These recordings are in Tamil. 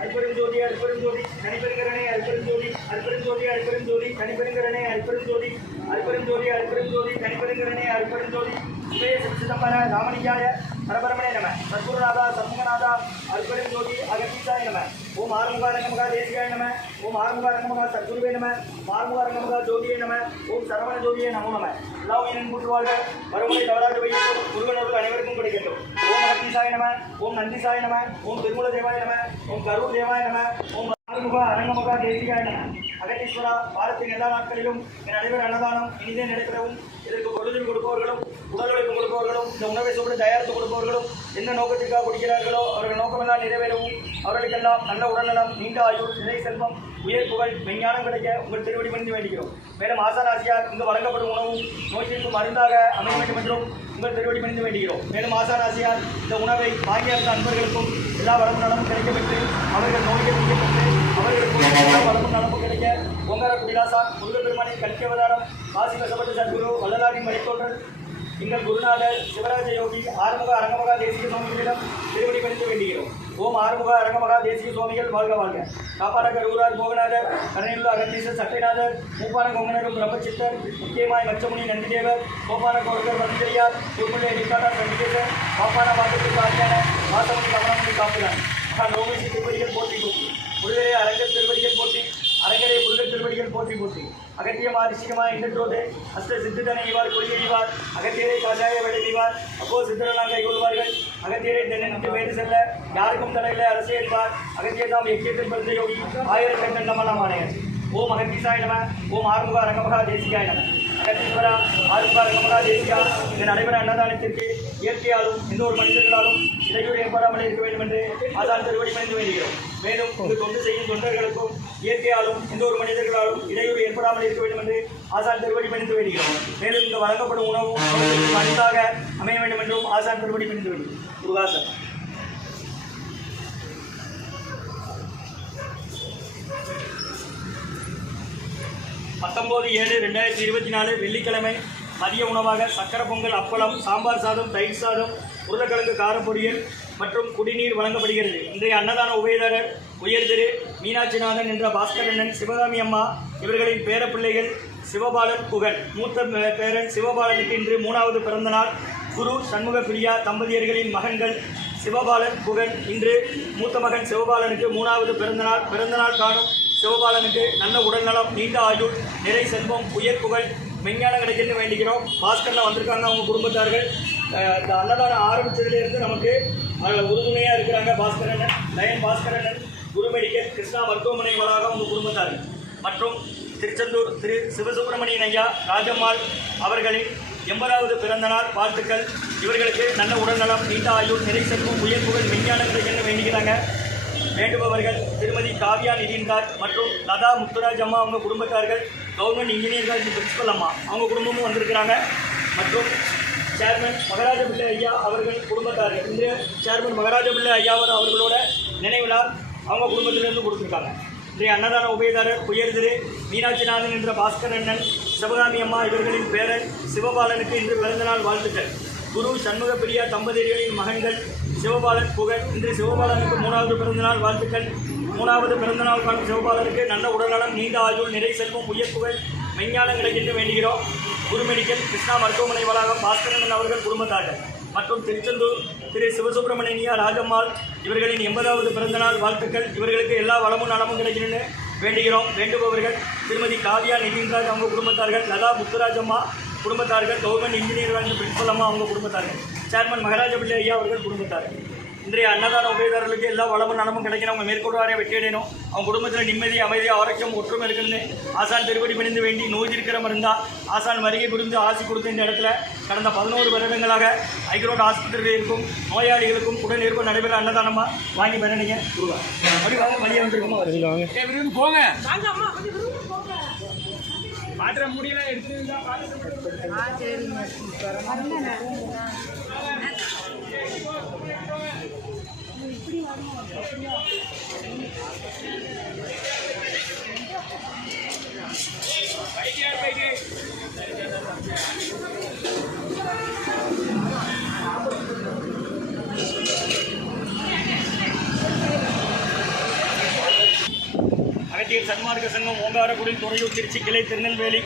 அற்பெருஞ்சோதி அற்பெருஞ்சோதி தனிப்பெருங்கரணே அற்பெருஞ்சோதி அற்பெருஞ்சோதி அற்பெருஞ்சோதி தனிப்பெருங்கரணே அற்பெருஞ்சோதி அற்பெருஞ்சோதி அற்பெருஞ்சோதி தனிப்பெருங்கரணே அற்பெருஞ்சோதி சுவே சிதம்பர ராமலிங்காய பரபரமனே நம. சத்குருநாதா சண்முகநாதா அற்பெருஞ்சோதி அகத்தீசாய நம. ஓம் ஆறுமுக ரங்கமகா தேசிகாய நம. ஓம் ஆறுமுக ரங்கமகா சத்குருவே நம. ஆறுமுக ரங்கமகா ஜோதியே நம. ஓம் சரவண ஜோதியே நமோ நம. எல்லாம் என் கூட்டுவாழ்க. வருமுறை தவறாது வைக்கும் முருகனர்கள் அனைவருக்கும் கிடைக்கட்டும். ஓம் அகத்தீசாய நம. ஓம் நந்திசாய நம. ஓம் திருமூல தேவாய நம. ஓம் கரூர் தேவாய நம. ஓம் ஆறுமுக அரங்கமுக தேசிகாய அகத்தீஸ்வரா வாரத்தின் எல்லா நாட்களிலும் என் அனைவர் அன்னதானம் இனிதே நடைபெறவும் இதற்கு பொருளில் கொடுப்பவர்களும் உடல் உழைப்பு கொடுப்பவர்களும் இந்த உணவை சுவடு தயாரித்து கொடுப்பவர்களும் என்ன நோக்கத்திற்காக கொடுக்கிறார்களோ அவர்கள் நோக்கமெல்லாம் நிறைவேறவும் அவர்களுக்கெல்லாம் நல்ல உடல்நலம் நீண்ட ஆயுள் நிலை செல்வம் உயர் புகழ் விஞ்ஞானம் கிடைக்க உங்கள் திருவடி பணிந்து வேண்டுகிறோம் மேலும் ஆசாராசியார் இங்கு வழங்கப்படும் உணவும் நோய்த்திற்கு மருந்தாக அமைய வேண்டும் என்றும் உங்கள் திருவடி பணிந்து வேண்டுகிறோம் மேலும் ஆசாராசியார் இந்த உணவை வாங்கியிருந்த அன்பர்களுக்கும் எல்லா வளமும் நலமும் கிடைக்க அவர்கள் நோய்கள் நீக்கப்பட்டு அவர்களுக்கும் எல்லா வளமும் நலமும் கிடைக்க பொங்கர குடிலாசா முருகப்பெருமானின் கல்கி அவதாரம் காசி வசப்பட்ட சத்குரு வள்ளலாரின் வழித்தோன்றல் எங்கள் குருநாதர் சிவராஜ யோகி ஆறுமுக அரங்கமகா தேசிய சுவாமிகளிடம் திருவடி பணிந்து வேண்டுகிறோம் ஓம் ஆறுமுக அரங்கமகா தேசிய சுவாமிகள் வாழ்க வாழ்க காப்பானகர் ஊரார் போகநாதர் கரணியுள்ள அகத்தீசர் சட்டைநாதர் மூப்பான கொங்கனரும் பிரம்மச்சித்தர் முக்கியமாய் மச்சமுனி நந்திதேவர் கோபான கோடகர் வந்திரியார் திருமுல்லை நிக்காட்டார் சண்டிகேசர் பாப்பான வாக்கத்துக்கு ஆகியான வாசமுனி கமலமுனி காப்பினான் மகா லோகசி திருவடிகள் போற்றி போற்றி முருகரே அரங்கர் திருவடிகள் போற்றி அரங்கரே முருகர் திருவடிகள் போற்றி போற்றி. அகத்தியமா ரிஷிகமா இன்றோடு அஸ்த சித்தனை இவார் கொள்கைவார் அகத்தியரை காஷாய விளைவிவார் அப்போ சித்தரனாக கைகொள்வார்கள். அகத்தியரை தென்னனுக்கு வேறு செல்ல யாருக்கும் தடையில்லை அரசே என்பார். அகத்திய தாம் எக்கியத்தில் பிறந்த யோகி ஆயிரக்கண்டன் நமலமானையர் ஓம் அகத்தீசாய நம ஓம் ஆறுமுக அரங்கமகா தேசிகாய நம. அகத்தீஸ்வரா ஆறுமுக அரங்கமகா தேசியா இந்த நடைபெற அன்னதானத்திற்கு இயற்கையாலும் இன்னொரு மனிதர்களாலும் இடையூறு ஏற்படாமல் இருக்க வேண்டும் என்று ஆசான் திருவடி மறைந்து வேண்டுகிறோம். மேலும் இந்த தொண்டு செய்யும் தொண்டர்களுக்கும் இயற்கையாலும் எந்த ஒரு மனிதர்களாலும் இடையூறு ஏற்படாமல் இருக்க வேண்டும் என்று ஆசான் திருவடி பணிந்து வேண்டுகிறோம். மேலும் இங்கு வழங்கப்படும் உணவும் மனிதாக அமைய வேண்டும் என்றும் ஆசான் திருவடி பணிந்து வேண்டுகிறோம். முருகாசன். பத்தொம்போது ஏழு ரெண்டாயிரத்தி இருபத்தி நாலு வெள்ளிக்கிழமை மதிய உணவாக சக்கரை பொங்கல் அப்பளம் சாம்பார் சாதம் தயிர் சாதம் உருளைக்கிழங்கு காரப்பொரியல் மற்றும் குடிநீர் வழங்கப்படுகிறது. இன்றைய அன்னதான உபயதாரர் உயர் திரு மீனாட்சிநாதன் என்ற பாஸ்கரண்ணன் சிவகாமி அம்மா இவர்களின் பேரப்பிள்ளைகள் சிவபாலன் புகழ். மூத்த பேரன் சிவபாலனுக்கு இன்று மூணாவது பிறந்தநாள். குரு சண்முக பிரியா தம்பதியர்களின் மகன்கள் சிவபாலன் புகழ். இன்று மூத்த மகன் சிவபாலனுக்கு மூணாவது பிறந்தநாள். பிறந்தநாள் காணும் சிவபாலனுக்கு நல்ல உடல்நலம் நீண்ட ஆயுள் நிறை செல்வம் உயர் புகழ். விஞ்ஞானம் கிடைக்கணும்னு வேண்டிக்கிறோம். பாஸ்கரில் வந்திருக்காங்க அவங்க குடும்பத்தார்கள். இந்த அன்னதானம் ஆரம்பித்ததுலேருந்து நமக்கு உறுதுணையாக இருக்கிறாங்க பாஸ்கரண்ணன் நயன் பாஸ்கரண்ணன் குரு மெடிக்கல் கிருஷ்ணா மருத்துவமனை வளாகம் உங்கள் குடும்பத்தார். மற்றும் திருச்செந்தூர் திரு சிவசுப்பிரமணியன் ஐயா ராஜம்மாள் அவர்களின் எண்பதாவது பிறந்தநாள் வாழ்த்துக்கள். இவர்களுக்கு நல்ல உடல்நலம் நீண்ட ஆயுள் நிறை செல்வம் உயர் புகழ் விஞ்ஞானம் கிடைக்கணும்னு வேண்டிக்கிறாங்க. வேண்டுபவர்கள் திருமதி காவ்யா நிதின்கார் மற்றும் லதா முத்துராஜ் அம்மா அவங்க குடும்பத்தார்கள் கவர்மெண்ட் இன்ஜினியர்கள் பிரின்சிபல் அம்மா. அவங்க குடும்பமும் வந்திருக்கிறாங்க. மற்றும் சேர்மன் மகராஜ பிள்ளை ஐயா அவர்கள் குடும்பத்தார்கள் இந்த சேர்மன் மகராஜ பிள்ளை ஐயாவர் அவர்களோட நினைவிழா அவங்க குடும்பத்திலிருந்து கொடுத்துருக்காங்க. இன்றைய அன்னதான உபயதாரர் உயர் மீனாட்சிநாதன் என்ற பாஸ்கர் அண்ணன் சிவகாமி அம்மா இவர்களின் பேரன் சிவபாலனுக்கு இன்று பிறந்தநாள் வாழ்த்துக்கள். குரு சண்முக பிரியா தம்பதிகளின் மகன்கள் சிவபாலன் புகழ். இன்று சிவபாலனுக்கு மூணாவது பிறந்தநாள் வாழ்த்துக்கள். மூணாவது பிறந்தநாள் காணும் சிவபாலனுக்கு நல்ல உடல்நலம் நீண்ட ஆயுள் நிறை செல்வம் உயர் புகழ் விஞ்ஞானம் கிடைக்கின்ற வேண்டுகிறோம். குரு மெடிக்கல் கிருஷ்ணா மருத்துவமனை வளாகம் பாஸ்கரன் அவர்கள் குடும்பத்தார்கள். மற்றும் திருச்செந்தூர் திரு சிவசுப்பிரமணியா ராஜம்மாள் இவர்களின் எண்பதாவது பிறந்தநாள் வாழ்த்துக்கள். இவர்களுக்கு எல்லா வளமும் நலமும் கிடைக்கணும்னு வேண்டுகிறோம். வேண்டுபவர்கள் திருமதி காவியா நிதின்ராஜ் அவங்க குடும்பத்தார்கள் லதா முத்துராஜம்மா குடும்பத்தார்கள் கவர்மெண்ட் இன்ஜினியர் வந்து பிரின்சிபல் அம்மா அவங்க குடும்பத்தார்கள். சேர்மன் மகராஜபிள்ளை ஐயா அவர்கள் குடும்பத்தார்கள். இன்றைய அன்னதான உபயதாரர்களுக்கு எல்லா வளமும் நலமும் கிடைக்கணும். அவங்க மேற்கொள்வாரே வெற்றியடையணும் அவங்க குடும்பத்தில் நிம்மதி அமைதி ஆரோக்கியம் ஒற்றுமை இருக்குன்னு ஆசான் திருப்படி பணிந்து வேண்டி நோய் இருக்கிற இருந்தா ஆசான் வருகை புரிந்து ஆசி கொடுத்த இந்த இடத்துல கடந்த பதினோரு வருடங்களாக ஐக்ரோட் ஆஸ்பத்திரியில் இருக்கும். நோயாளிகளுக்கும் உடனிருப்பும் நடைபெற அன்னதானமாக வாங்கி பெற நீங்கள் கொடுவா அப்படி வாங்க வழியாக வந்துருக்குமா போங்க. வாங்க அம்மா கொஞ்சம் விரும்பி போங்க. பாத்திர முடியல எடுத்து அகத்தியர் சன்மார்க்க சங்கம் ஓங்காரக்குடி துறையூர் திருச்சி கிளை திருநெல்வேலி.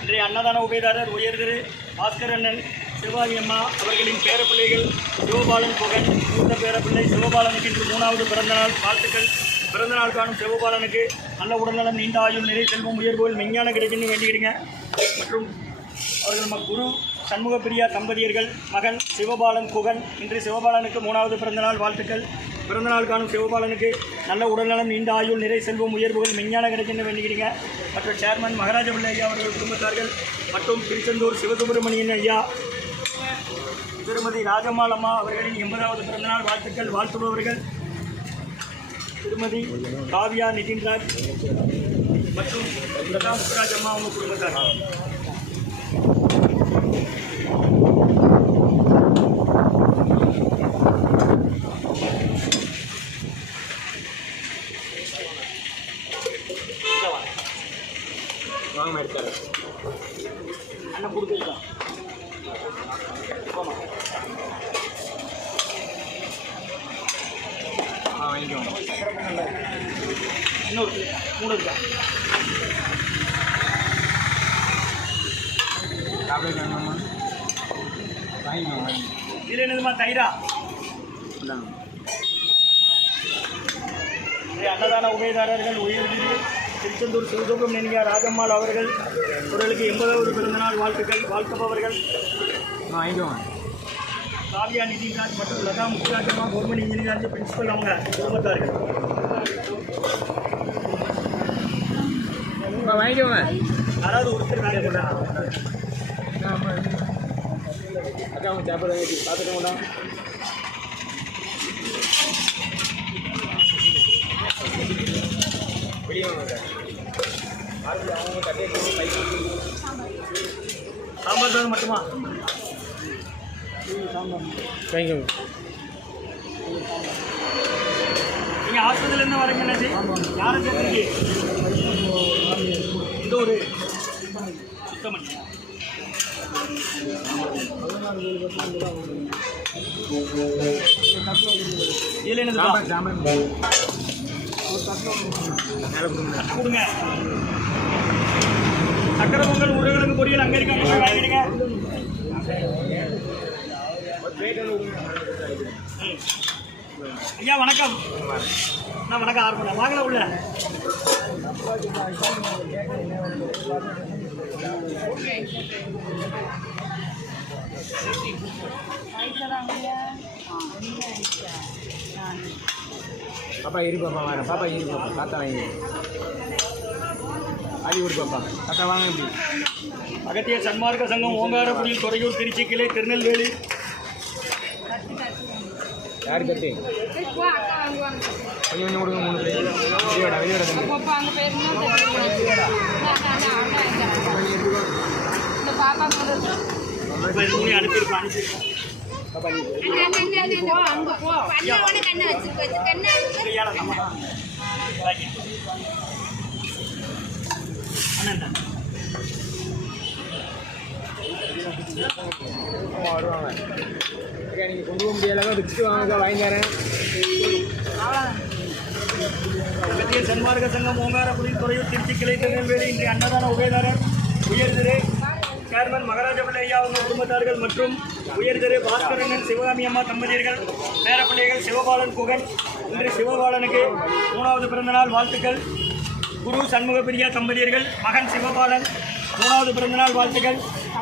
இன்றைய அன்னதான உபயதாரர் உயர்திரு பாஸ்கர் அண்ணன் சிவாஜி அம்மா அவர்களின் பேரப்பிள்ளைகள் சிவபாலன் புகழ் மூத்த பேரப்பிள்ளை சிவபாலனுக்கு இன்று மூணாவது பிறந்தநாள். வாழ்த்துக்கள். பிறந்தநாள் காணும் சிவபாலனுக்கு நல்ல உடல்நலம் நீண்ட ஆயுள் நிறை செல்வம் உயர்வுகள் மெஞ்ஞான கிடைக்குன்னு வேண்டிக்கிடுங்க. மற்றும் அவர்கள் நம்ம குரு சண்முகப்பிரியா தம்பதியர்கள் மகன் சிவபாலன் குகன் இன்று சிவபாலனுக்கு மூணாவது பிறந்தநாள். வாழ்த்துக்கள். பிறந்தநாள் காணும் சிவபாலனுக்கு நல்ல உடல்நலம் நீண்ட ஆயுள் நிறை செல்வம் உயர்வுகள் மெஞ்ஞான கிடைக்கின்ற வேண்டிக்கிறீங்க மற்றும் சேர்மன் மகாராஜ பிள்ளை ஐயா அவர்கள் குடும்பத்தார்கள் மற்றும் திருச்செந்தூர் சிவசுப்பிரமணியன் ஐயா திருமதி ராஜமாலம்மா அவர்களின் எண்பதாவது பிறந்தநாள் வாழ்த்துக்கள் வாழ்த்துபவர்கள். திருமதி காவியா நிதின்ராஜ் மற்றும் பிரதா முத்துராஜ் அம்மா அவங்க குடும்பத்தார். ஆ வாங்கிக்கோங்க. இன்னொரு மூணு இருக்கா டாப்லெட் வேணுமா வாங்கிக்கோங்க வாங்கி இதில் என்னதுமா தயிரா? இந்தாங்க இது அன்னதான உபயதாரர்கள் உயர்திரு திருச்செந்தூர் சிவசுப்ரமணியா ராஜம்மாள் அவர்கள் அவர்களுக்கு எண்பதாவது பிறந்தநாள் வாழ்த்துக்கள் வாழ்த்துபவர்கள். ஆ வாங்கிக்கோங்க. காவியா நிதின்ராஜ் மற்றும் Latha Muthurajamma government engineering college principal அவங்க குடும்பத்தார்கள் வாங்கிக்கோங்க. யாராவது ஒருத்தர் வேலை பண்ணுறாங்க அக்கா அவங்க சாப்பாடு வாங்கி பார்த்துட்டு கூட வெளியே வாங்க அக்கா. அவங்க கட்டே பைக் சாம்பார் சாதம் மட்டுமா? வாங்கிக்கோங்க நீங்கள் ஹாஸ்பிட்டல்லேருந்து வரீங்க என்னாச்சு யாரை சேர்த்துருக்கு இந்த ஒரு சுத்தம் பண்ணி இதில் மேலே கொடுங்க கொடுங்க. சக்கரை பொங்கல் உருளைக்கிழங்கு பொரியல் அங்கே இருக்காங்க வாங்கிடுங்க. ஐயா வணக்கம். நான் வணக்கம் ஆறு பண்ண வாங்கல உள்ள. பாப்பா இரு பாப்பா வரேன் பாப்பா இரு பாப்பா. தாத்தா வாங்கி. அடி விடு பாப்பா. தாத்தா வாங்க இப்படி. அகத்திய சன்மார்க்க சங்கம் ஓங்காரக்குடியில் துறையூர் திருச்சி கிளை திருநெல்வேலி யார் கட்டி கொஞ்சம் கொஞ்சம் கொடுங்க மூணு பேர். வெளியோட வெளியோட தம்பி. பாப்பா இது மூணு பாப்பா நீ வருவாங்க அக்கா நீங்கள் கொண்டு போக முடியாதக்கா விட்டு வாங்க வாங்கி தரேன் மத்திய சன்மார்க்க சங்கம் ஓங்காரபுரி துறையூர் திருச்சி கிளை திருநெல்வேலி இன்றைய அன்னதான உபயதாரர் உயர்திரு சேர்மன் மகாராஜபிள்ளை ஐயா அவங்க குடும்பத்தார்கள் மற்றும் உயர்திரு பாஸ்கரண்ணன் சிவகாமி அம்மா தம்பதியர்கள் பேரப்பிள்ளைகள் சிவபாலன் குகன் இன்று சிவபாலனுக்கு மூணாவது பிறந்தநாள் வாழ்த்துக்கள் குரு சண்முகப்பிரியா தம்பதியர்கள் மகன் சிவபாலன் மூணாவது பிறந்தநாள் வாழ்த்துக்கள்.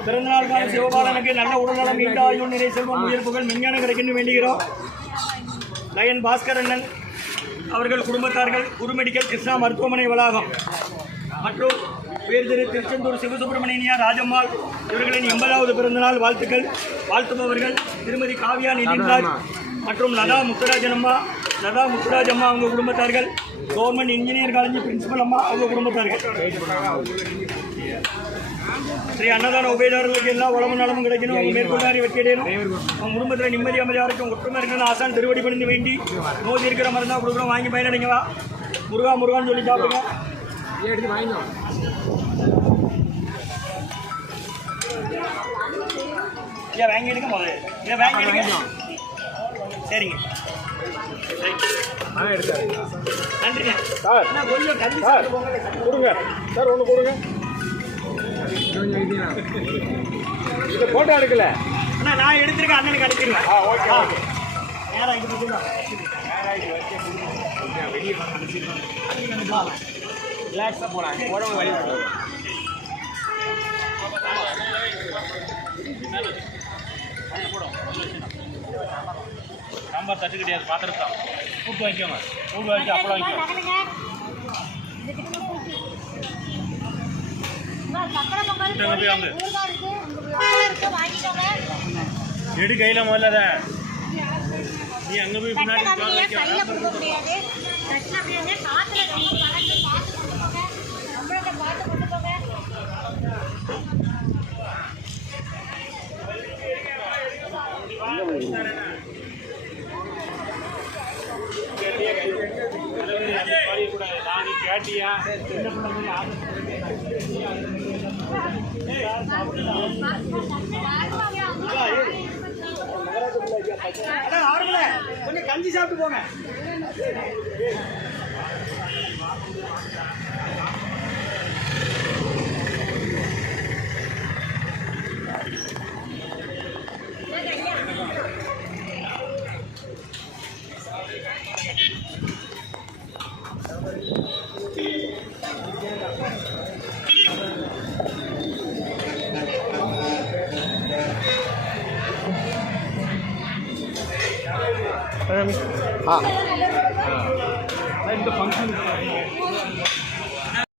பிறந்தநாள் கால சிவபாலனுக்கு நல்ல உடல்நலம் நீண்ட ஆயுள் நிறை செல்வம் உயர் புகழ் விஞ்ஞானம் கிடைக்கணும் வேண்டுகிறோம். லயன் பாஸ்கரண்ணன் அவர்கள் குடும்பத்தார்கள் குருமெடிக்கல் கிருஷ்ணா மருத்துவமனை வளாகம் மற்றும் உயர் திரு திருச்செந்தூர் சிவசுப்பிரமணியா ராஜம்மாள் இவர்களின் எண்பதாவது பிறந்தநாள் வாழ்த்துக்கள். வாழ்த்துபவர்கள் திருமதி காவியா நிதின்ராஜ் மற்றும் லதா முத்துராஜன் அம்மா. லதா முத்துராஜ் அம்மா அவங்க குடும்பத்தார்கள். கவர்மெண்ட் இன்ஜினியர் காலேஜ் பிரின்சிபல் அம்மா அவங்க குடும்பத்தார்கள் ஸ்ரீ அன்னதான உபயதாரர்களுக்கு எல்லா வளமும் நலமும் கிடைக்கணும். அவங்க மேற்கொண்டாரி வெற்றியடையணும் அவங்க குடும்பத்தில் நிம்மதி அமைதியாக இருக்கும் ஒற்றுமை இருக்கணும் ஆசான் திருவடி பணிந்து வேண்டி நோய் இருக்கிற மருந்தா கொடுக்குறோம். வாங்கி பயனடைங்க வா முருகா முருகான்னு சொல்லி சாப்பிடுங்க. எடுத்து வாங்கிக்கோ இதை வாங்கி எடுங்க முதல்ல. இதை வாங்கி எடுங்க. சரிங்க. ஆ சார் அண்ணா கொஞ்சம் சார் கொடுங்க சார் ஒன்று கொடுங்க இது ஃபோட்டோ எடுக்கல அண்ணா நான் எடுத்திருக்கேன் அண்ணனுக்கு அனுப்பிடுங்க ஆ ஓகே ஓகே. நேரம் இங்கே பற்றினா ரிலாக்ஸாக போகலாம் உடம்பு வழி சாம்பார் தட்டு கிடையாது பாத்திரம் தான் கூட்டு வாங்கிக்கோங்க. கூட்டு அப்பளம் வாங்கிக்கோங்க. போய் வாங்கு. எடு கையில் முதல்ல நீ அங்கே போய் பின்னாடி வைக்க. நான் நீ கேட்டியா அண்ணா ஆறுங்களே கொஞ்சம் கஞ்சி சாப்பிட்டு போங்க ஆ